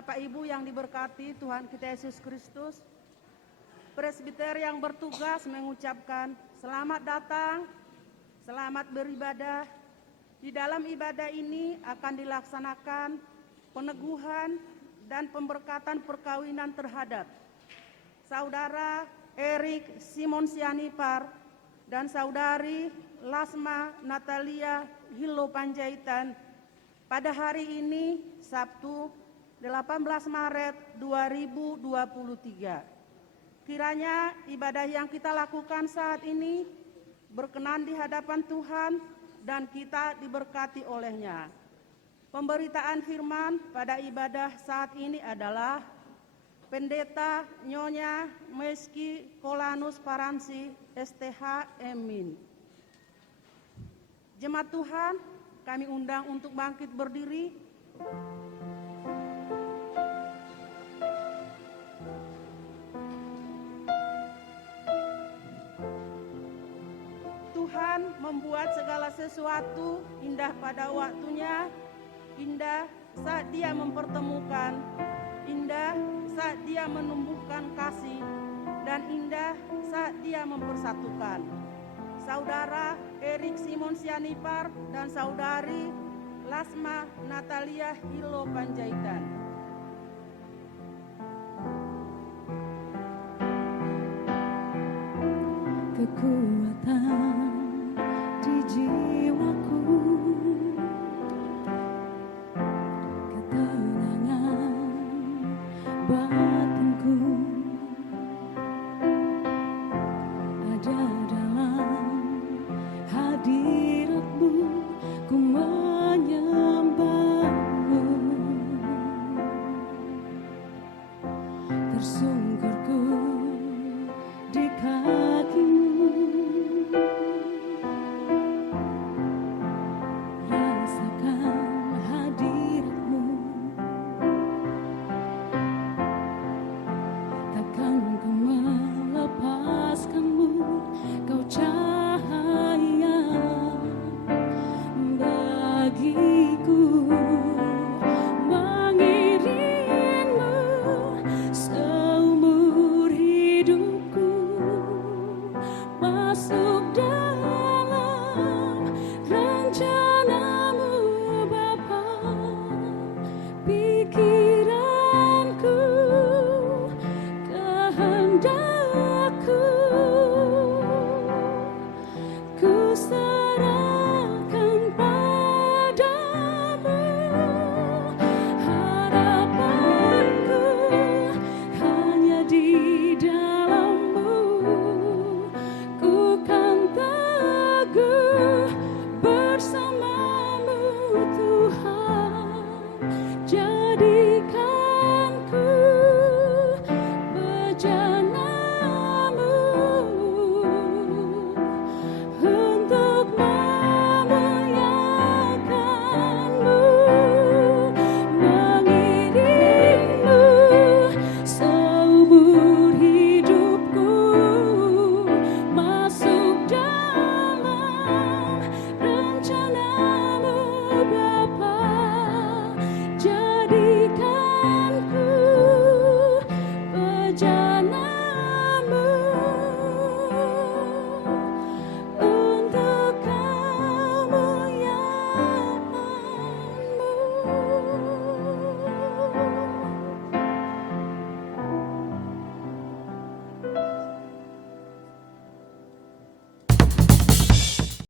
Bapak Ibu yang diberkati Tuhan kita Yesus Kristus, presbiter yang bertugas mengucapkan selamat datang, selamat beribadah. Di dalam ibadah ini akan dilaksanakan peneguhan dan pemberkatan perkawinan terhadap Saudara Erik Simon Sianipar dan Saudari Lasma Natalia Hilo Panjaitan pada hari ini Sabtu 18 Maret 2023. Kiranya ibadah yang kita lakukan saat ini berkenan di hadapan Tuhan dan kita diberkati olehnya. Pemberitaan firman pada ibadah saat ini adalah Pendeta Nyonya Meski Kolanus Paransi STH Emin. Jemaat Tuhan, kami undang untuk bangkit berdiri. Tuhan membuat segala sesuatu indah pada waktunya, indah saat Dia mempertemukan, indah saat Dia menumbuhkan kasih, dan indah saat Dia mempersatukan. Saudara Erik Simon Sianipar dan Saudari Lasma Natalia Hilo Panjaitan.